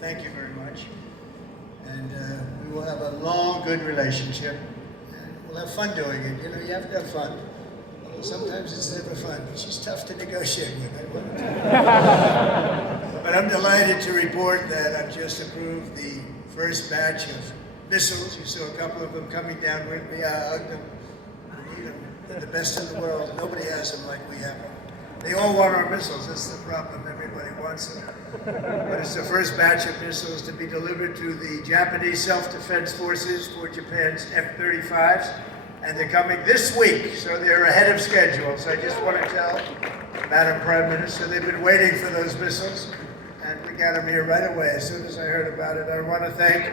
Thank you very much. And we will have a long, good relationship. And we'll have fun doing it. You know, you have to have fun. Although sometimes it's never fun. She's tough to negotiate with. But I'm delighted to report that I've just approved the first batch of missiles. You saw a couple of them coming down with me. I hugged them. We need them. They're the best in the world. Nobody has them like we have them. They all want our missiles. That's the problem. Everybody wants them. But it's the first batch of missiles to be delivered to the Japanese self-defense forces for Japan's F-35s. And they're coming this week, so they're ahead of schedule. So I just want to tell Madam Prime Minister, they've been waiting for those missiles. And we got them here right away as soon as I heard about it. I want to thank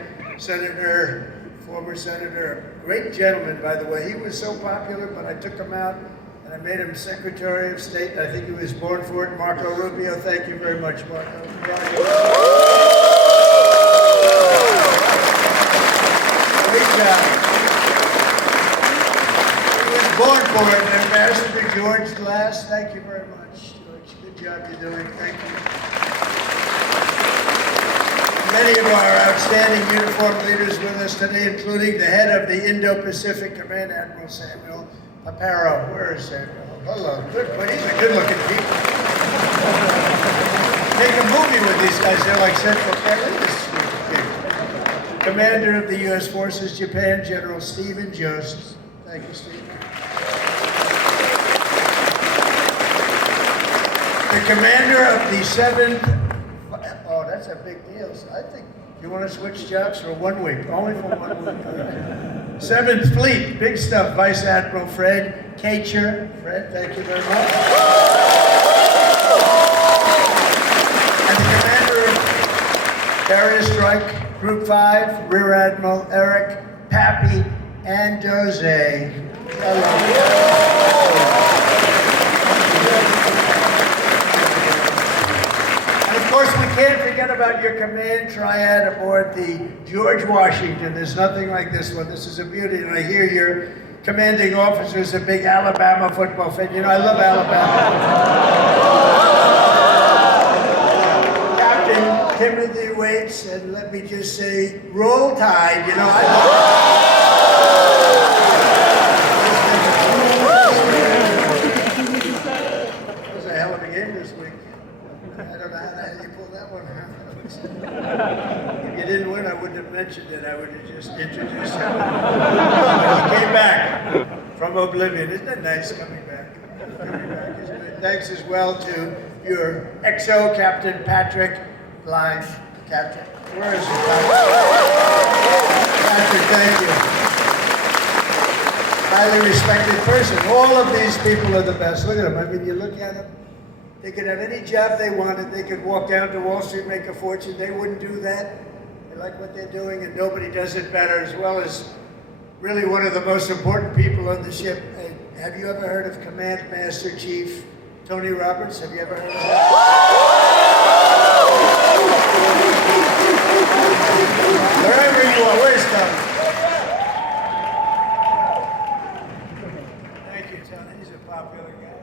former Senator, a great gentleman, by the way. He was so popular, but I took him out. And I made him Secretary of State. I think he was born for it. Marco Rubio, thank you very much, Marco. Great job. He was born for it. And Ambassador George Glass, thank you very much, George. Good job you're doing. Thank you. Many of our outstanding uniformed leaders with us today, including the head of the Indo-Pacific Command, Admiral Samuel Paparo. Where is Samuel? Hello. Good, but he's a good-looking people. Make a movie with these guys. They're like Central Canada. Commander of the U.S. Forces, Japan, General Stephen Joseph. Thank you, Stephen. The commander of the 7th. Oh, that's a big deal. So I think you want to switch jobs for 1 week. Only for 1 week. 7th Fleet, big stuff, Vice Admiral Fred Kacher. Fred, thank you very much. And the commander of Carrier Strike, Group 5, Rear Admiral Eric Pappy Andoze. Hello. And of course, we can't forget about your command triad aboard the George Washington. There's nothing like this one. This is a beauty, and I hear your commanding officer's a big Alabama football fan. You know, I love Alabama. Captain Timothy Waits, and let me just say, roll tide. You know, that was a hell of a game this week. I don't know how you pulled that one out. If you didn't win, I wouldn't have mentioned it. I would have just introduced him. He came back from oblivion. Isn't it nice coming back? Coming back is good. Thanks as well to your XO, Captain Patrick Blythe. Captain, where is he? Patrick, thank you. Highly respected person. All of these people are the best. Look at them. I mean, you look at them. They could have any job they wanted. They could walk down to Wall Street, make a fortune. They wouldn't do that. They like what they're doing, and nobody does it better, as well as really one of the most important people on the ship. Have you ever heard of Command Master Chief Tony Roberts? Have you ever heard of him? Wherever you are, where's Tony? Thank you, Tony. He's a popular guy.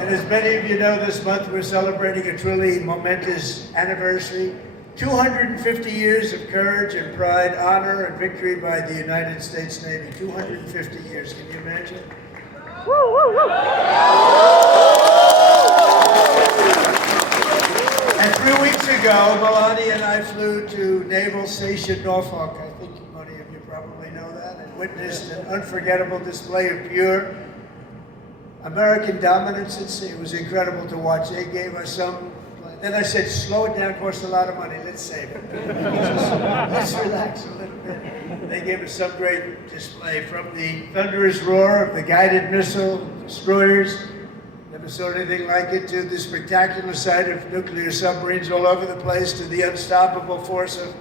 And as many of you know, this month we're celebrating a truly momentous anniversary. 250 years of courage and pride, honor and victory by the United States Navy. 250 years, can you imagine? And 3 weeks ago, Melania and I flew to Naval Station Norfolk. I think many of you probably know that, and witnessed an unforgettable display of pure American dominance at sea. It was incredible to watch. They gave us some. Then I said, slow it down, costs a lot of money, let's save it. Let's relax a little bit. They gave us some great display, from the thunderous roar of the guided missile destroyers, never saw anything like it, to the spectacular sight of nuclear submarines all over the place, to the unstoppable force of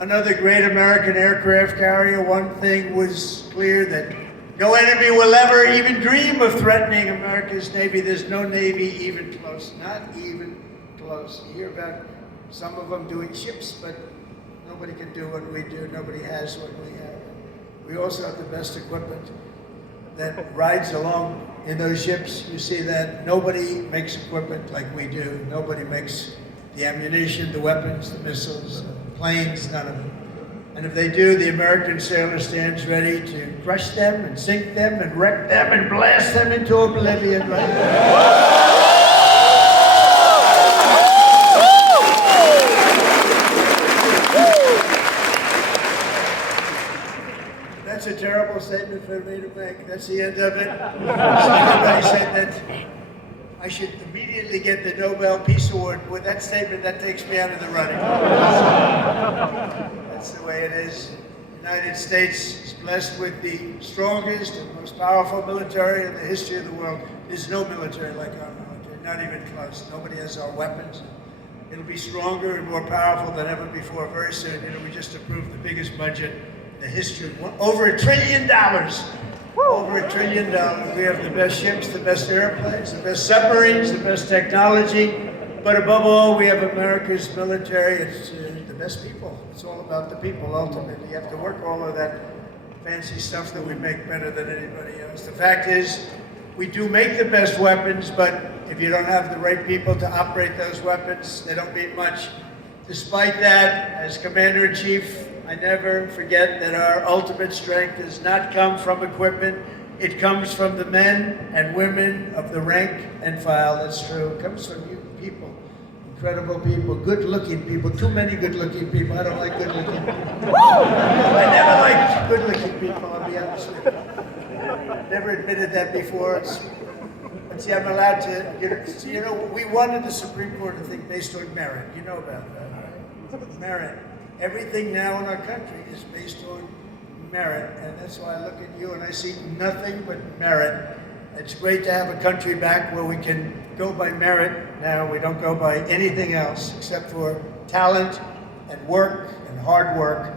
another great American aircraft carrier. One thing was clear, that no enemy will ever even dream of threatening America's Navy. There's no Navy even close, not even close. You hear about some of them doing ships, but nobody can do what we do. Nobody has what we have. We also have the best equipment that rides along in those ships. You see that nobody makes equipment like we do. Nobody makes the ammunition, the weapons, the missiles, the planes, none of it. And if they do, the American sailor stands ready to crush them and sink them and wreck them and blast them into oblivion. That's a terrible statement for me to make. That's the end of it. Somebody said that I should immediately get the Nobel Peace Award. With that statement, that takes me out of the running. That's the way it is. The United States is blessed with the strongest and most powerful military in the history of the world. There's no military like our military, not even close. Nobody has our weapons. It'll be stronger and more powerful than ever before very soon. We just approved the biggest budget in the history. Over $1 trillion. Over $1 trillion. We have the best ships, the best airplanes, the best submarines, the best technology. But above all, we have America's military. It's the best people. It's all about the people, ultimately. You have to work all of that fancy stuff that we make better than anybody else. The fact is, we do make the best weapons, but if you don't have the right people to operate those weapons, they don't mean much. Despite that, as Commander-in-Chief, I never forget that our ultimate strength does not come from equipment. It comes from the men and women of the rank and file. That's true. It comes from you people, incredible people, good-looking people. Too many good-looking people. I don't like good-looking people. I never liked good-looking people, I'll be honest with you. Never admitted that before. But see, I'm allowed to, we wanted the Supreme Court to think based on merit. You know about that, right? Merit. Everything now in our country is based on merit, and that's why I look at you and I see nothing but merit. It's great to have a country back where we can go by merit now. We don't go by anything else except for talent and work and hard work,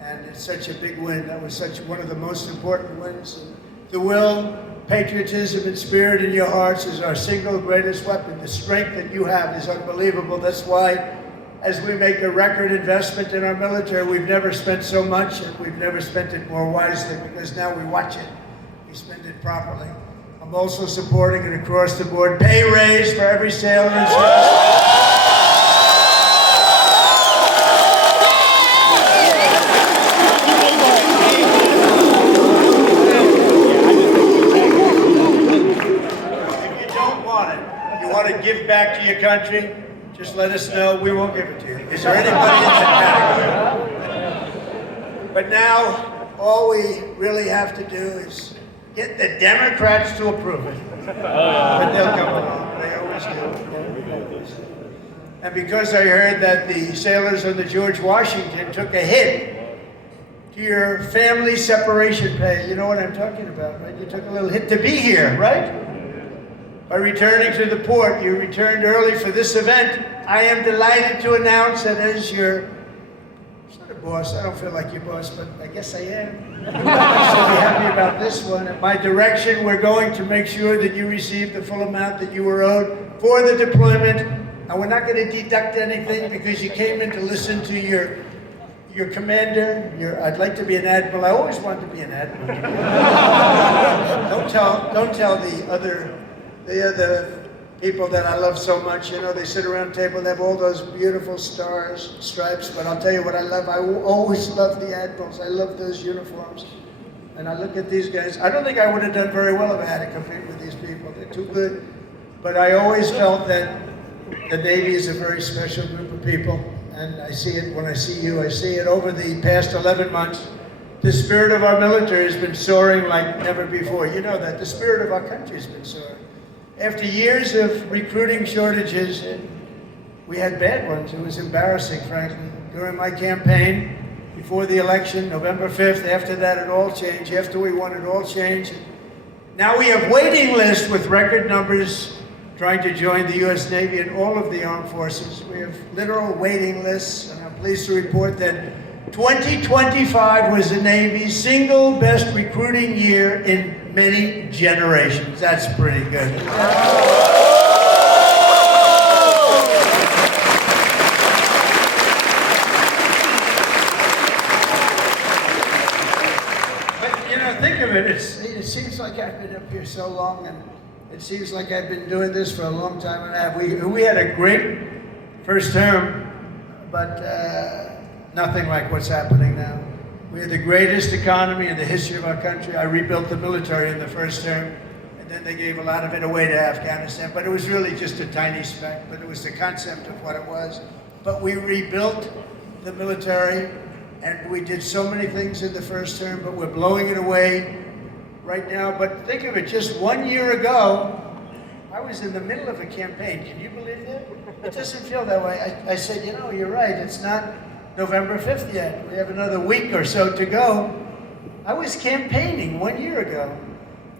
and it's such a big win. That was one of the most important wins. The will, patriotism, and spirit in your hearts is our single greatest weapon. The strength that you have is unbelievable. That's why, as we make a record investment in our military, we've never spent so much, and we've never spent it more wisely, because now we watch it. We spend it properly. I'm also supporting an across-the-board pay raise for every sailor and If you don't want it, you want to give back to your country, just let us know. We won't give it to you. Is there anybody in that category? But now, all we really have to do is get the Democrats to approve it. But they'll come along. They always do. And because I heard that the sailors on the George Washington took a hit to your family separation pay, you know what I'm talking about, right? You took a little hit to be here, right? By returning to the port, you returned early for this event. I am delighted to announce that as your sort of boss, I don't feel like your boss, but I guess I am. So be happy about this one. At my direction, we're going to make sure that you receive the full amount that you were owed for the deployment. And we're not going to deduct anything because you came in to listen to your commander. I'd like to be an admiral. I always wanted to be an admiral. Don't tell the other people that I love so much. You know, they sit around the table, they have all those beautiful stars, stripes, but I'll tell you what I love. I always love the admirals. I love those uniforms. And I look at these guys. I don't think I would have done very well if I had to compete with these people. They're too good. But I always felt that the Navy is a very special group of people. And I see it when I see you. I see it over the past 11 months. The spirit of our military has been soaring like never before. You know that. The spirit of our country has been soaring. After years of recruiting shortages, and we had bad ones. It was embarrassing, frankly. During my campaign, before the election, November 5th, after that it all changed. After we won, it all changed. Now we have waiting lists with record numbers trying to join the U.S. Navy and all of the armed forces. We have literal waiting lists, and I'm pleased to report that 2025 was the Navy's single best recruiting year in many generations. That's pretty good. But, you know, think of it. It seems like I've been up here so long, and it seems like I've been doing this for a long time and a half. We had a great first term, but nothing like what's happening now. We had the greatest economy in the history of our country. I rebuilt the military in the first term, and then they gave a lot of it away to Afghanistan, but it was really just a tiny speck, but it was the concept of what it was. But we rebuilt the military, and we did so many things in the first term, but we're blowing it away right now. But think of it, just 1 year ago, I was in the middle of a campaign. Can you believe that? It doesn't feel that way. I said, you know, you're right, it's not November 5th yet. We have another week or so to go. I was campaigning 1 year ago.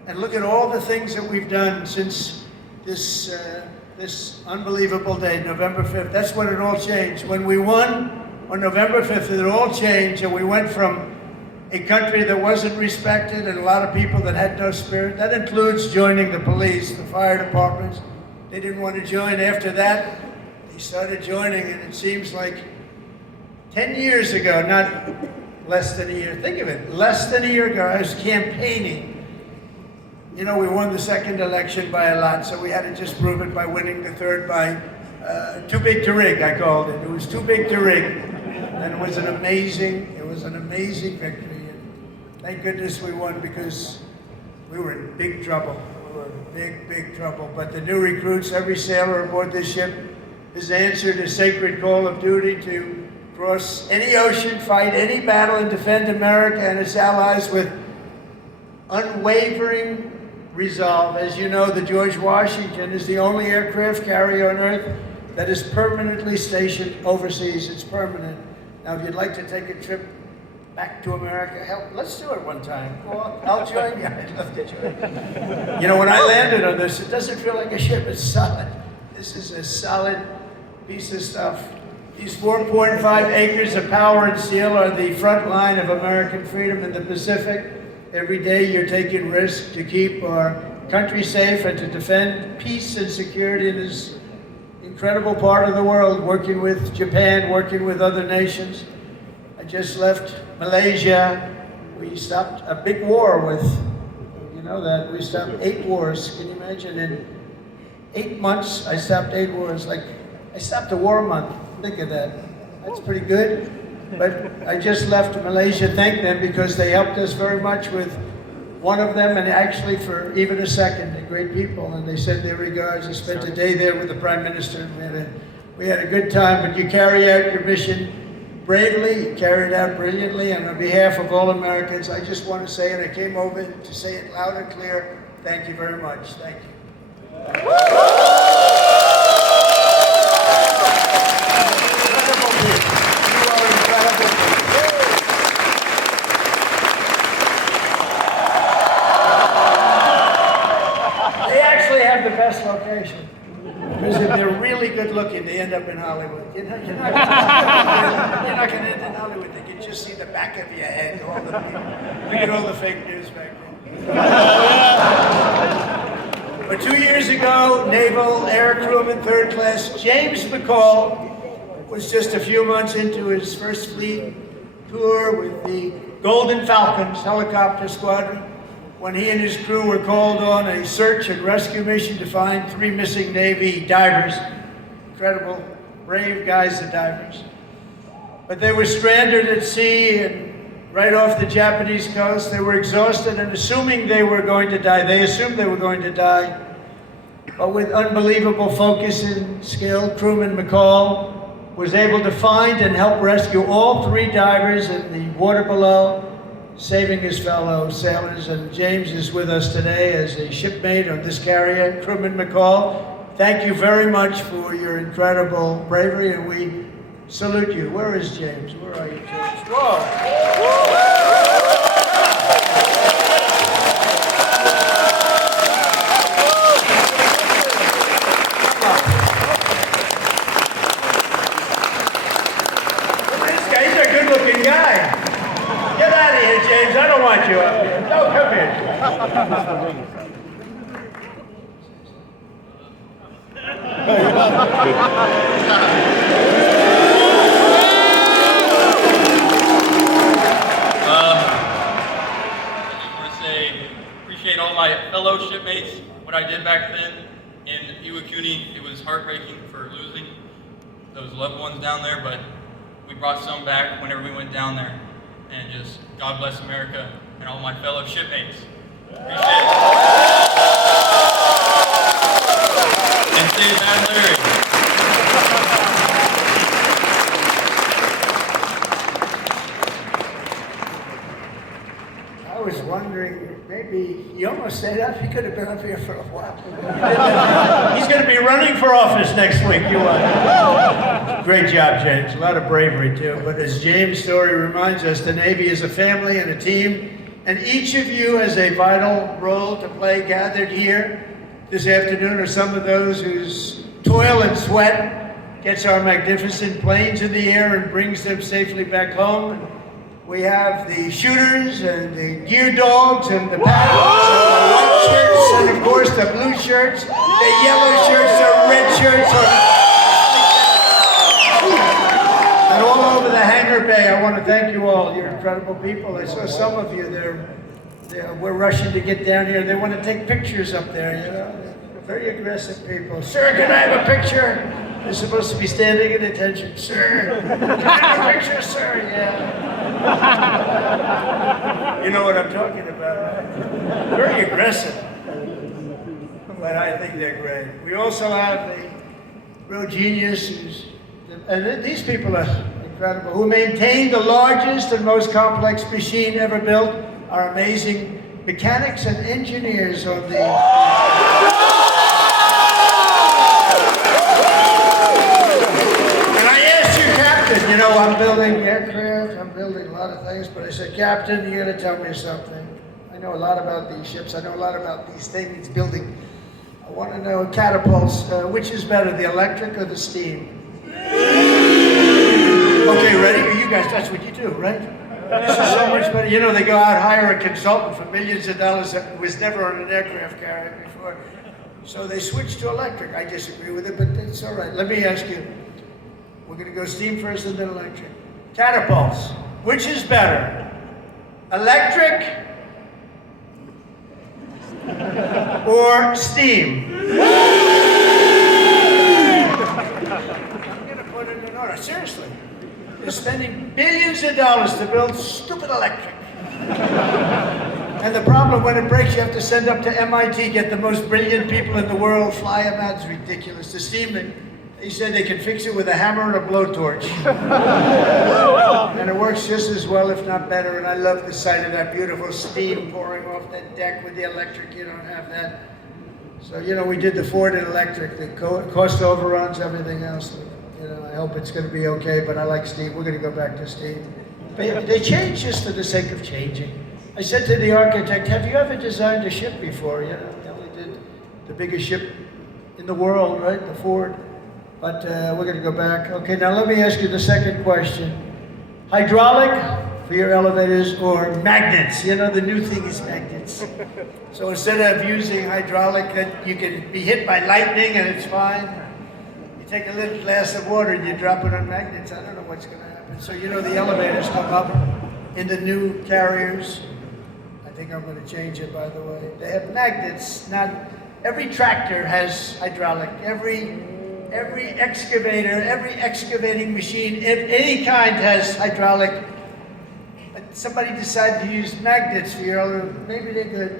And look at all the things that we've done since this unbelievable day, November 5th. That's when it all changed. When we won on November 5th, it all changed, and we went from a country that wasn't respected and a lot of people that had no spirit. That includes joining the police, the fire departments. They didn't want to join. After that, they started joining, and it seems like 10 years ago, not less than a year, think of it, less than a year ago, I was campaigning. You know, we won the second election by a lot, so we had to just prove it by winning the third by too big to rig, I called it. It was too big to rig. And it was an amazing victory. And thank goodness we won, because we were in big trouble. We were in big trouble. But the new recruits, every sailor aboard this ship has answered a sacred call of duty to cross any ocean, fight any battle, and defend America and its allies with unwavering resolve. As you know, the George Washington is the only aircraft carrier on Earth that is permanently stationed overseas. It's permanent. Now, if you'd like to take a trip back to America, hell, let's do it one time. Well, I'll join you. I'd love to join you. You know, when I landed on this, it doesn't feel like a ship. It's solid. This is a solid piece of stuff. These 4.5 acres of power and steel are the front line of American freedom in the Pacific. Every day you're taking risks to keep our country safe and to defend peace and security in this incredible part of the world, working with Japan, working with other nations. I just left Malaysia. We stopped a big war with, you know that, we stopped 8 wars. Can you imagine? In 8 months, I stopped 8 wars. Like, I stopped a war month. Think of that. That's pretty good. But I just left Malaysia. Thank them, because they helped us very much with one of them, and actually for even a second. They're great people, and they sent their regards. I spent a day there with the Prime Minister, and we had a good time. But you carry out your mission bravely, you carry it out brilliantly, and on behalf of all Americans, I just want to say, and I came over to say it loud and clear, thank you very much. Thank you. The best location, because if they're really good looking, they end up in Hollywood. You're not going to end in Hollywood. They can just see the back of your head. All the people. Look at all the fake news back then. But 2 years ago, Naval Air Crewman 3rd Class James McCall was just a few months into his first fleet tour with the Golden Falcons helicopter squadron, when he and his crew were called on a search and rescue mission to find 3 missing Navy divers. Incredible, brave guys, the divers. But they were stranded at sea and right off the Japanese coast. They were exhausted and assuming they were going to die. They assumed they were going to die. But with unbelievable focus and skill, crewman McCall was able to find and help rescue all 3 divers in the water below, saving his fellow sailors. And James is with us today as a shipmate on this carrier. Crewman McCall, thank you very much for your incredible bravery, and we salute you. Where is James? Where are you, James? Whoa! This guy, he's a good-looking guy. Get out of here, James. I don't want you up here. No, come here. I just want to say, appreciate all my fellow shipmates. What I did back then in Iwakuni, it was heartbreaking for losing those loved ones down there, but we brought some back whenever we went down there. And just God bless America and all my fellow shipmates. Appreciate it. And stay bad, Larry. I was wondering, maybe he almost stayed up. He could have been up here for a while. He's going to be running for office next week. You are. Great job, James. A lot of bravery, too. But as James' story reminds us, the Navy is a family and a team, and each of you has a vital role to play. Gathered here this afternoon are some of those whose toil and sweat gets our magnificent planes in the air and brings them safely back home. We have the shooters and the gear dogs and the paddles and the white shirts and of course the blue shirts, the yellow shirts, the red shirts. And all over the hangar bay, I want to thank you all. You're incredible people. I saw some of you there. We're rushing to get down here. They want to take pictures up there, you know. Very aggressive people. Sir, can I have a picture? You're supposed to be standing at attention. Sir, can I have a picture, sir? Yeah. You know what I'm talking about, right? Very aggressive. But I think they're great. We also have the real genius, and these people are incredible, who maintain the largest and most complex machine ever built, our amazing mechanics and engineers on the... You know, I'm building aircraft, I'm building a lot of things, but I said, Captain, you gotta tell me something. I know a lot about these ships, I know a lot about these things building. I want to know catapults, which is better, the electric or the steam? Okay, ready? You guys, that's what you do, right? This is so much better. You know, they go out, hire a consultant for millions of dollars that was never on an aircraft carrier before. So they switched to electric. I disagree with it, but it's all right. Let me ask you. We're going to go steam first and then electric. Catapults. Which is better? Electric or steam? I'm going to put it in order. Seriously. They're spending billions of dollars to build stupid electric. And the problem, when it breaks, you have to send up to MIT, get the most brilliant people in the world, fly them out. It's ridiculous. The steam, he said they can fix it with a hammer and a blowtorch. And it works just as well, if not better. And I love the sight of that beautiful steam pouring off that deck with the electric. You don't have that. So, you know, we did the Ford and electric, the cost overruns, everything else. You know, I hope it's going to be okay, but I like steam. We're going to go back to steam. They change just for the sake of changing. I said to the architect, have you ever designed a ship before? You know, we only did the biggest ship in the world, right? The Ford. But we're going to go back. Okay, now let me ask you the second question. Hydraulic for your elevators or magnets? You know, the new thing is magnets. So instead of using hydraulic, that you can be hit by lightning and it's fine. You take a little glass of water and you drop it on magnets. I don't know what's going to happen. So, you know, the elevators come up in the new carriers. I think I'm going to change it, by the way. They have magnets. Not every tractor has hydraulic. Every excavator, every excavating machine of any kind has hydraulic. But somebody decided to use magnets for your elevator. Maybe they could.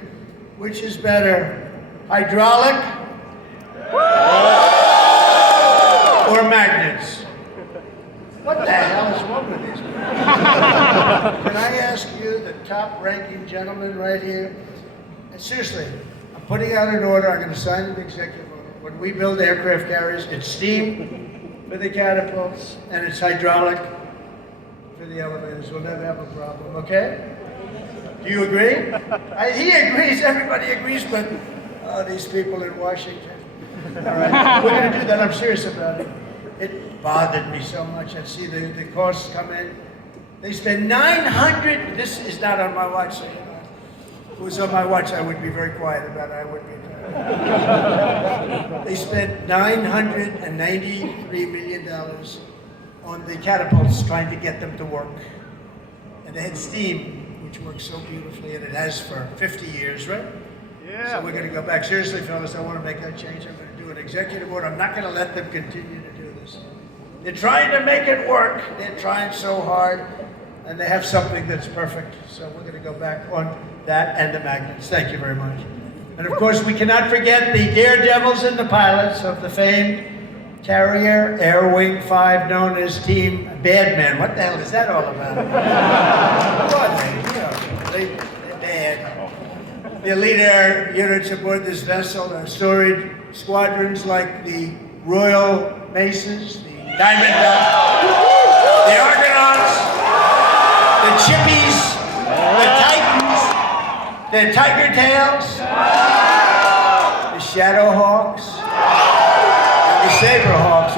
Which is better, hydraulic or magnets? What the hell is wrong with these people? Can I ask you, the top-ranking gentleman right here, and seriously, I'm putting out an order, I'm going to sign an executive order. When we build aircraft carriers, it's steam for the catapults, and it's hydraulic for the elevators. We'll never have a problem, okay? Do you agree? He agrees, everybody agrees, but these people in Washington. All right, we're going to do that, I'm serious about it. It bothered me so much. I see the costs come in. They spend $900, this is not on my watch, so you know. If it was on my watch, I would be very quiet about it. I wouldn't be. They spent $993 million on the catapults trying to get them to work. And they had steam, which works so beautifully, and it has for 50 years, right? Yeah. So we're going to go back. Seriously, fellas, I want to make that change. I'm going to do an executive order. I'm not going to let them continue to do this. They're trying to make it work. They're trying so hard, and they have something that's perfect. So we're going to go back on that and the magnets. Thank you very much. And of course, we cannot forget the daredevils and the pilots of the famed Carrier Air Wing 5, known as Team Badman. What the hell is that all about? They're bad. The elite air units aboard this vessel are storied squadrons like the Royal Maces, the Diamond Dogs, the Argonauts, the Chippies, the Titans, the Tiger Tails, the Shadow Hawks, and the Saber Hawks.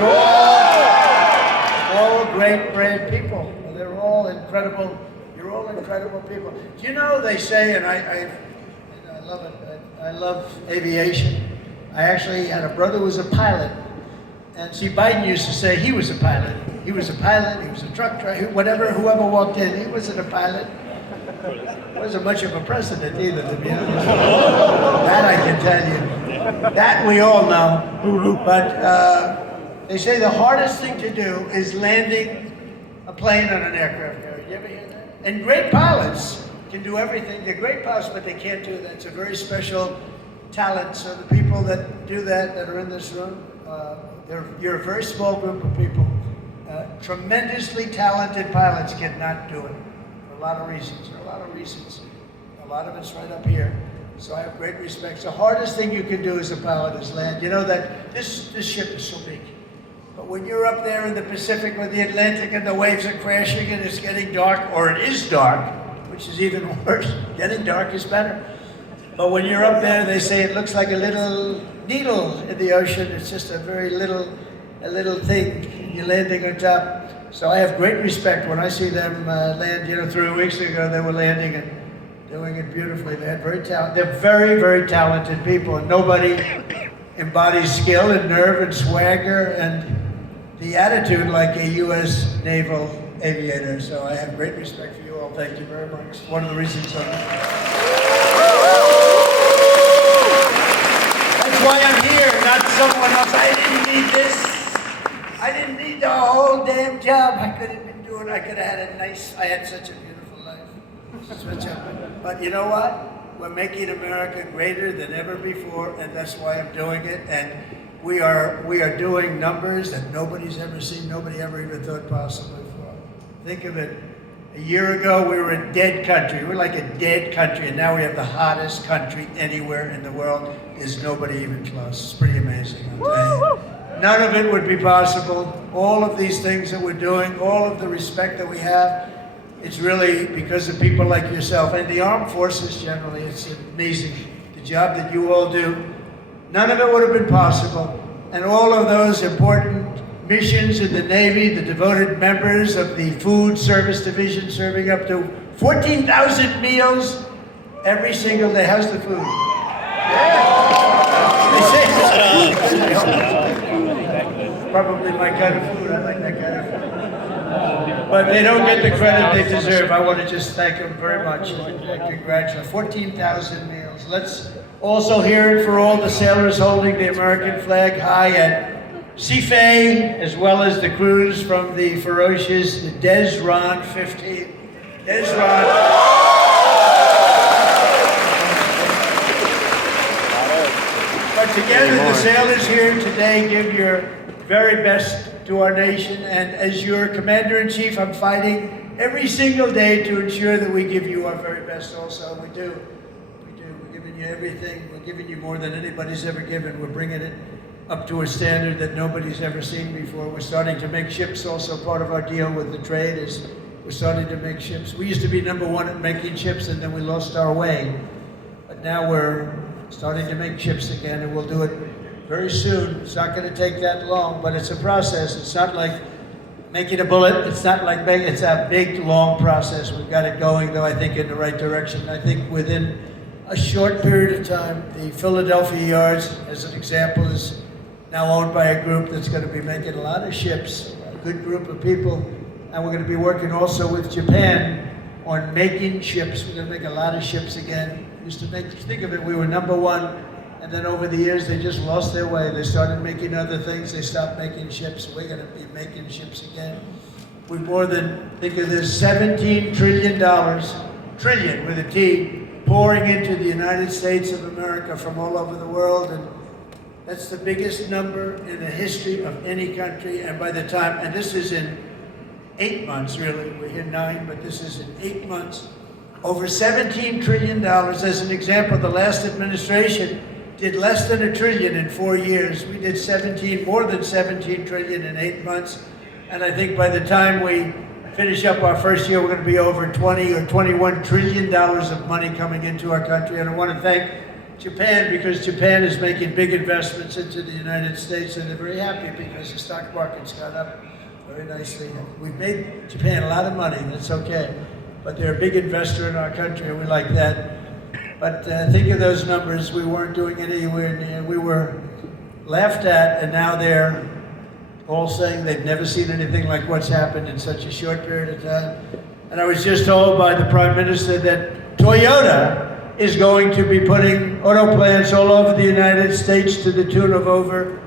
All great, brave people. They're all incredible. You're all incredible people. Do you know, they say, and I love it, I love aviation. I actually had a brother who was a pilot. And see, Biden used to say he was a pilot. He was a pilot, he was a truck driver, whoever walked in, he wasn't a pilot. Wasn't much of a president either, to be honest. That I can tell you. That we all know. But they say the hardest thing to do is landing a plane on an aircraft carrier. You ever hear that? And great pilots can do everything. They're great pilots, but they can't do that. It's a very special talent. So the people that do that are in this room, you're a very small group of people. Tremendously talented pilots cannot do it for a lot of reasons. There are a lot of reasons. A lot of it's right up here. So I have great respect. The hardest thing you can do as a pilot is land. You know that this ship is so big. But when you're up there in the Pacific with the Atlantic and the waves are crashing and it's getting dark, or it is dark, which is even worse. Getting dark is better. But when you're up there, they say it looks like a little needle in the ocean. It's just a very little thing. You're landing on top. So I have great respect when I see them land. 3 weeks ago they were landing and doing it beautifully. They're very, very talented people, and nobody embodies skill and nerve and swagger and the attitude like a U.S. naval aviator. So I have great respect for you all. Thank you very much. One of the reasons that's why I'm here, not someone else. I didn't need this. I didn't need the whole damn job. I could have been doing, I could have had I had such a beautiful life. But you know what? We're making America greater than ever before, and that's why I'm doing it. And we are doing numbers that nobody's ever seen, nobody ever even thought possible before. Think of it. A year ago, we were a dead country. We're like a dead country, and now we have the hottest country anywhere in the world. There's nobody even close. It's pretty amazing, I'm telling you. None of it would be possible. All of these things that we're doing, all of the respect that we have, it's really because of people like yourself and the armed forces generally. It's amazing, the job that you all do. None of it would have been possible. And all of those important missions in the Navy, the devoted members of the Food Service Division serving up to 14,000 meals every single day. How's the food? Yeah. They say probably my kind of food. I like that kind of food. But they don't get the credit they deserve. I want to just thank them very much. Congratulations. 14,000 meals. Let's also hear it for all the sailors holding the American flag high at Seafay, as well as the crews from the ferocious Desron 15. Desron. But together, the sailors here today give your very best to our nation, and as your Commander-in-Chief, I'm fighting every single day to ensure that we give you our very best also. We do. We're giving you everything. We're giving you more than anybody's ever given. We're bringing it up to a standard that nobody's ever seen before. We're starting to make ships. Also part of our deal with the trade is we're starting to make ships. We used to be #1 at making ships, and then we lost our way. But now we're starting to make ships again, and we'll do it very soon. It's not going to take that long, but it's a process. It's not like making a bullet. It's not like it's a big, long process. We've got it going, though, I think, in the right direction. I think within a short period of time, the Philadelphia yards, as an example, is now owned by a group that's going to be making a lot of ships, a good group of people. And we're going to be working also with Japan on making ships. We're going to make a lot of ships again. Used to think of it, we were #1 And then over the years, they just lost their way. They started making other things. They stopped making ships. We're going to be making ships again. We more than, think of this, $17 trillion, trillion with a T, pouring into the United States of America from all over the world. And that's the biggest number in the history of any country. And by the time, and this is in 8 months, really. We're here 9, but this is in 8 months. Over $17 trillion. As an example, the last administration did less than $1 trillion in 4 years. We did more than 17 trillion in 8 months. And I think by the time we finish up our first year, we're going to be over 20 or $21 trillion of money coming into our country. And I want to thank Japan, because Japan is making big investments into the United States, and they're very happy because the stock market's gone up very nicely. We've made Japan a lot of money, that's okay. But they're a big investor in our country, and we like that. But think of those numbers. We weren't doing it anywhere near. We were laughed at, and now they're all saying they've never seen anything like what's happened in such a short period of time. And I was just told by the Prime Minister that Toyota is going to be putting auto plants all over the United States to the tune of over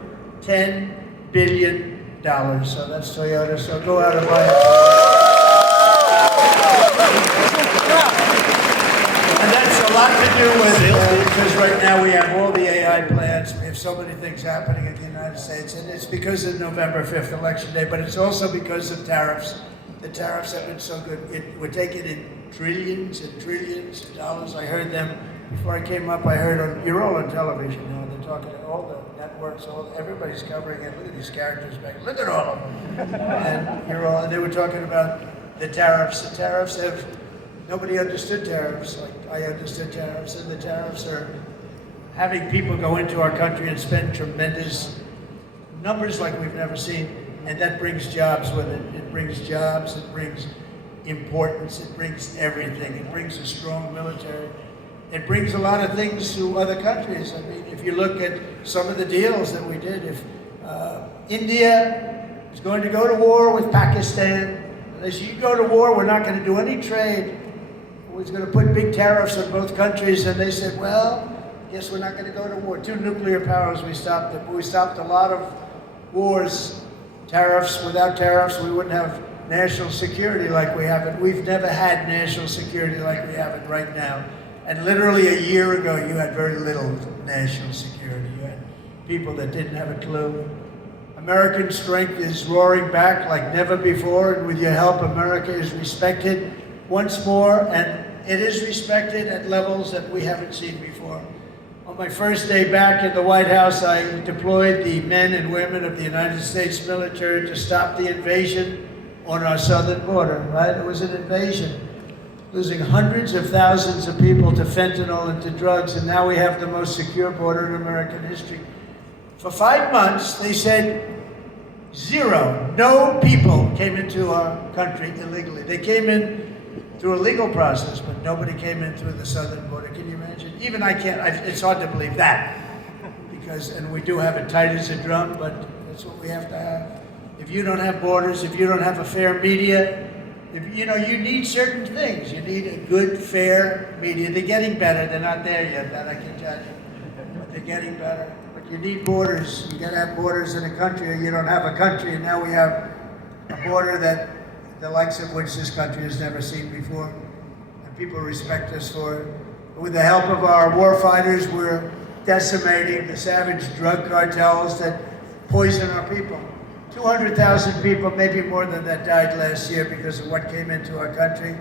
$10 billion. So that's Toyota, so go out and buy it. And that's a lot to do with, because right now we have all the AI plants, we have so many things happening in the United States, and it's because of November 5th, Election Day, but it's also because of tariffs. The tariffs have been so good. We're taking in trillions and trillions of dollars. I heard them, before I came up, I heard, you're all on television now, they're talking to all the networks, everybody's covering it. Look at these characters back, look at all of them. And they were talking about the tariffs. The tariffs have, nobody understood tariffs like I understood tariffs, and the tariffs are having people go into our country and spend tremendous numbers like we've never seen, and that brings jobs with it. It brings jobs, it brings importance, it brings everything. It brings a strong military. It brings a lot of things to other countries. I mean, if you look at some of the deals that we did, if India is going to go to war with Pakistan, they said, you go to war, we're not going to do any trade. We're going to put big tariffs on both countries. And they said, well, guess we're not going to go to war. 2 nuclear powers, we stopped it. We stopped a lot of wars. Tariffs, without tariffs, we wouldn't have national security like we have it. We've never had national security like we have it right now. And literally a year ago, you had very little national security. You had people that didn't have a clue. American strength is roaring back like never before, and with your help, America is respected once more, and it is respected at levels that we haven't seen before. On my first day back in the White House, I deployed the men and women of the United States military to stop the invasion on our southern border, right? It was an invasion, losing hundreds of thousands of people to fentanyl and to drugs, and now we have the most secure border in American history. For 5 months, they said zero, no people came into our country illegally. They came in through a legal process, but nobody came in through the southern border. Can you imagine? Even I can't, it's hard to believe that. Because, and we do have it tight as a drum, but that's what we have to have. If you don't have borders, if you don't have a fair media, if, you need certain things. You need a good, fair media. They're getting better. They're not there yet, that I can tell you. But they're getting better. But you need borders. You gotta have borders in a country, or you don't have a country. And now we have a border that the likes of which this country has never seen before. And people respect us for it. With the help of our war fighters, we're decimating the savage drug cartels that poison our people. 200,000 people, maybe more than that, died last year because of what came into our country.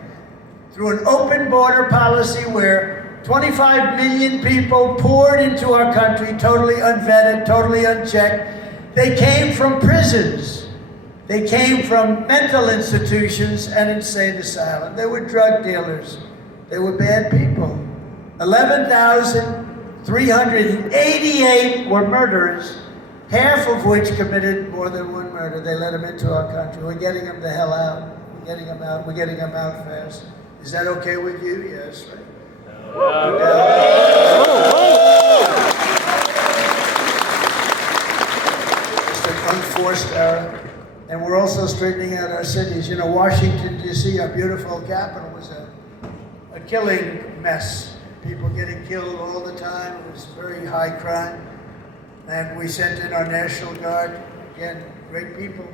Through an open border policy where 25 million people poured into our country, totally unvetted, totally unchecked. They came from prisons. They came from mental institutions and insane asylums. They were drug dealers. They were bad people. 11,388 were murderers, half of which committed more than one murder. They let them into our country. We're getting them the hell out. We're getting them out. We're getting them out fast. Is that okay with you? Yes, right? It's an unforced error. And we're also straightening out our cities. Washington, D.C., our beautiful capital, was a killing mess. people getting killed all the time. It was very high crime. And we sent in our National Guard, again, great people.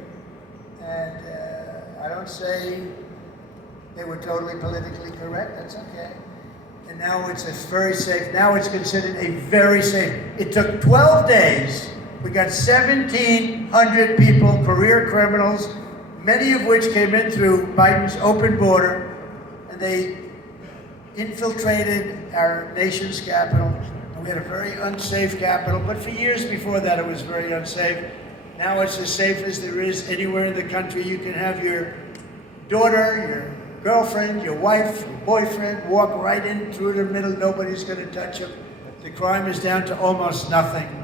And I don't say they were totally politically correct, that's okay. And now it's a very safe, now it's considered a very safe. It took 12 days. We got 1,700 people, career criminals, many of which came in through Biden's open border, and they infiltrated our nation's capital. And we had a very unsafe capital, but for years before that it was very unsafe. Now it's as safe as there is anywhere in the country. You can have your daughter, your girlfriend, your wife, your boyfriend walk right in through the middle. Nobody's going to touch them. The crime is down to almost nothing.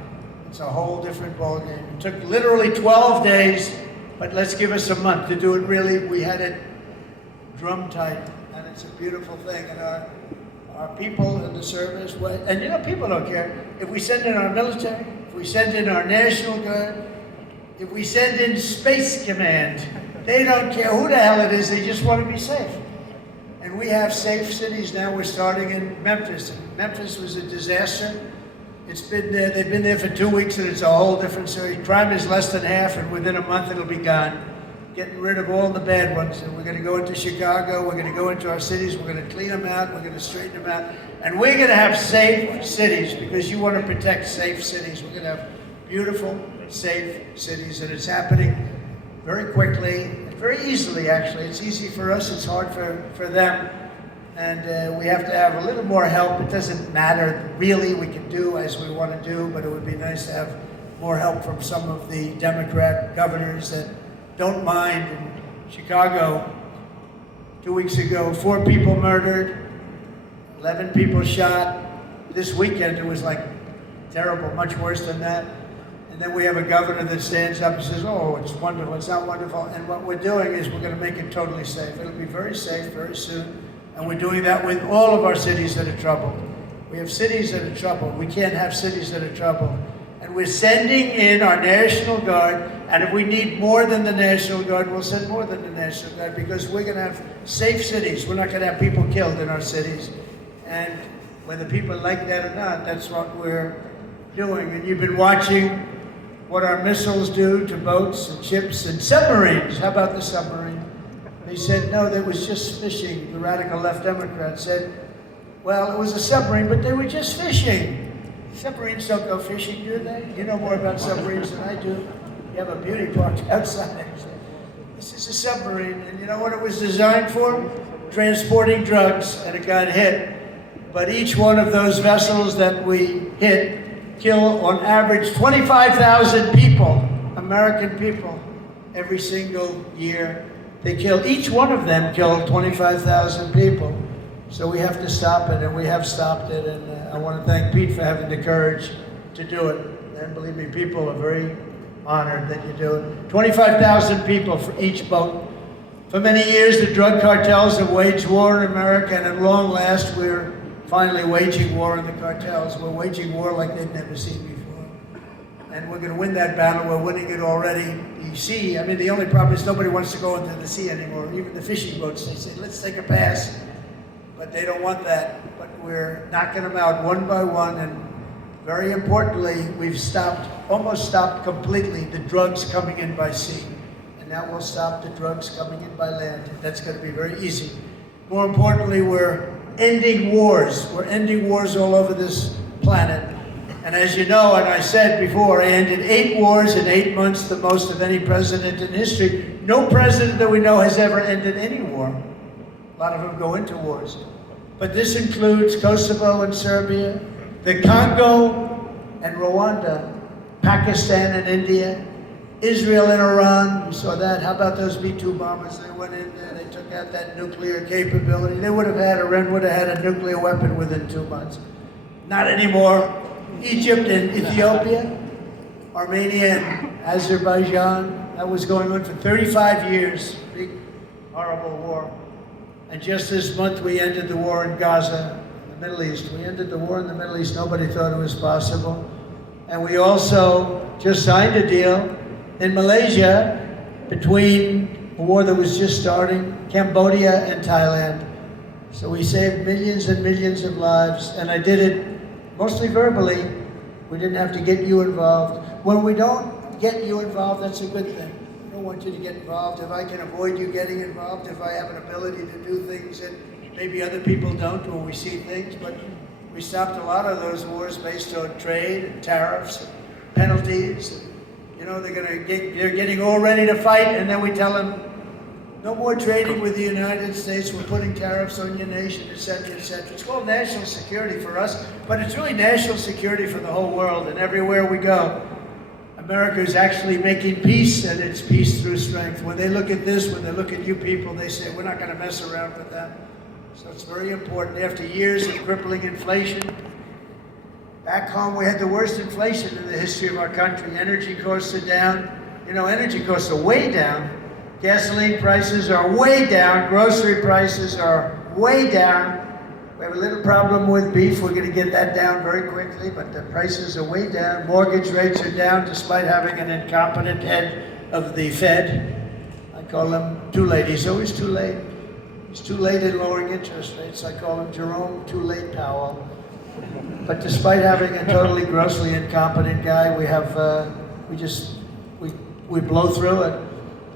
It's a whole different ballgame. It took literally 12 days, but let's give us a month to do it really. We had it drum tight, and it's a beautiful thing. And our people in the service, and you know, people don't care. If we send in our military, if we send in our National Guard, if we send in Space Command, they don't care who the hell it is, they just want to be safe. And we have safe cities now. We're starting in Memphis. And Memphis was a disaster. It's been there, they've been there for 2 weeks, and it's a whole different story. Crime is less than half, and within a month it'll be gone. Getting rid of all the bad ones. And we're going to go into Chicago, we're going to go into our cities, we're going to clean them out, we're going to straighten them out. And we're going to have safe cities, because you want to protect safe cities. We're going to have beautiful, safe cities, and it's happening very quickly, and very easily actually. It's easy for us, it's hard for them. And we have to have a little more help. It doesn't matter really, we can do as we want to do, but it would be nice to have more help from some of the Democrat governors that don't mind. In Chicago, 2 weeks ago, 4 people murdered, 11 people shot. This weekend it was like terrible, much worse than that. And then we have a governor that stands up and says, oh, it's wonderful, it's not wonderful. And what we're doing is we're going to make it totally safe. It'll be very safe very soon. And we're doing that with all of our cities that are troubled. We have cities that are troubled. We can't have cities that are troubled. And we're sending in our National Guard. And if we need more than the National Guard, we'll send more than the National Guard, because we're going to have safe cities. We're not going to have people killed in our cities. And whether people like that or not, that's what we're doing. And you've been watching what our missiles do to boats and ships and submarines. How about the submarine? They said, no, that was just fishing. The radical left Democrats said, well, it was a submarine, but they were just fishing. Submarines don't go fishing, do they? You know more about submarines than I do. You have a beauty park outside. This is a submarine, and you know what it was designed for? Transporting drugs, and it got hit. But each one of those vessels that we hit kill on average 25,000 people, American people, every single year. They kill, each one of them killed 25,000 people. So we have to stop it, and we have stopped it. And I want to thank Pete for having the courage to do it. And believe me, people are very honored that you do it. 25,000 people for each boat. For many years, the drug cartels have waged war in America, and at long last, we're finally waging war on the cartels. We're waging war like they've never seen before. And we're going to win that battle. We're winning it already. You see, I mean, the only problem is nobody wants to go into the sea anymore. Even the fishing boats, they say, let's take a pass. But they don't want that. But we're knocking them out one by one. And very importantly, we've almost stopped completely the drugs coming in by sea. And that will stop the drugs coming in by land. That's going to be very easy. More importantly, we're ending wars. We're ending wars all over this planet. And as you know, and I said before, I ended 8 wars in 8 months, the most of any president in history. No president that we know has ever ended any war. A lot of them go into wars. But this includes Kosovo and Serbia, the Congo and Rwanda, Pakistan and India, Israel and Iran. You saw that. How about those B-2 bombers? They went in there, they took out that nuclear capability. They would have had, Iran would have had a nuclear weapon within 2 months. Not anymore. Egypt and Ethiopia, Armenia and Azerbaijan. That was going on for 35 years. Big, horrible war. And just this month, we ended the war in Gaza, the Middle East. We ended the war in the Middle East. Nobody thought it was possible. And we also just signed a deal in Malaysia between a war that was just starting, Cambodia and Thailand. So we saved millions and millions of lives, and I did it mostly verbally. We didn't have to get you involved. When we don't get you involved, that's a good thing. I don't want you to get involved. If I can avoid you getting involved, if I have an ability to do things that maybe other people don't, or we see things, but we stopped a lot of those wars based on trade and tariffs and penalties. You know, they're getting all ready to fight, and then we tell them, no more trading with the United States, we're putting tariffs on your nation, et cetera, et cetera. It's called national security for us, but it's really national security for the whole world, and everywhere we go, America is actually making peace, and it's peace through strength. When they look at this, when they look at you people, they say, we're not going to mess around with them. So it's very important. After years of crippling inflation, back home we had the worst inflation in the history of our country. Energy costs are down. You know, energy costs are way down. Gasoline prices are way down. Grocery prices are way down. We have a little problem with beef. We're going to get that down very quickly, but the prices are way down. Mortgage rates are down despite having an incompetent head of the Fed. I call him too late. He's always too late. He's too late in lowering interest rates. I call him Jerome Too Late Powell. But despite having a totally grossly incompetent guy, we blow through it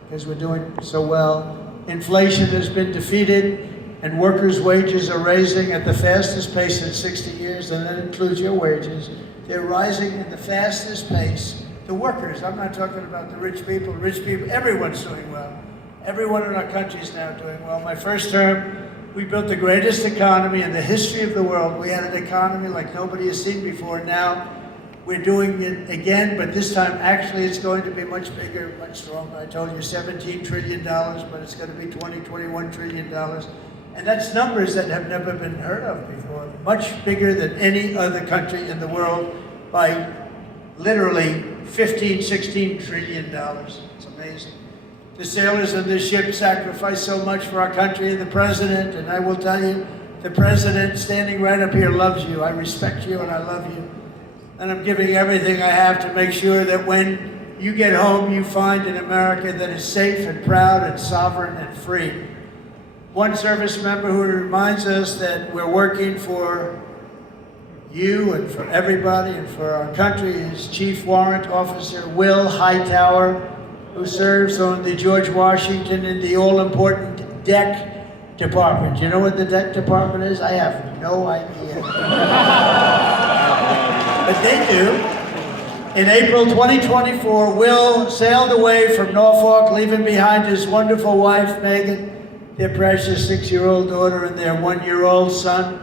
because we're doing so well. Inflation has been defeated, and workers' wages are rising at the fastest pace in 60 years, and that includes your wages. They're rising at the fastest pace. The workers, I'm not talking about the rich people. Rich people, everyone's doing well. Everyone in our country is now doing well. My first term, we built the greatest economy in the history of the world. We had an economy like nobody has seen before. Now we're doing it again, but this time actually it's going to be much bigger, much stronger. I told you $17 trillion, but it's going to be $21 trillion. And that's numbers that have never been heard of before. Much bigger than any other country in the world by literally $16 trillion. It's amazing. The sailors on this ship sacrificed so much for our country, and the president, and I will tell you, the president standing right up here loves you. I respect you and I love you. And I'm giving everything I have to make sure that when you get home, you find an America that is safe and proud and sovereign and free. One service member who reminds us that we're working for you and for everybody and for our country is Chief Warrant Officer Will Hightower, who serves on the George Washington in the all-important deck department. You know what the deck department is? I have no idea. But they do. In April 2024, Will sailed away from Norfolk, leaving behind his wonderful wife, Megan, their precious 6-year-old daughter, and their 1-year-old son.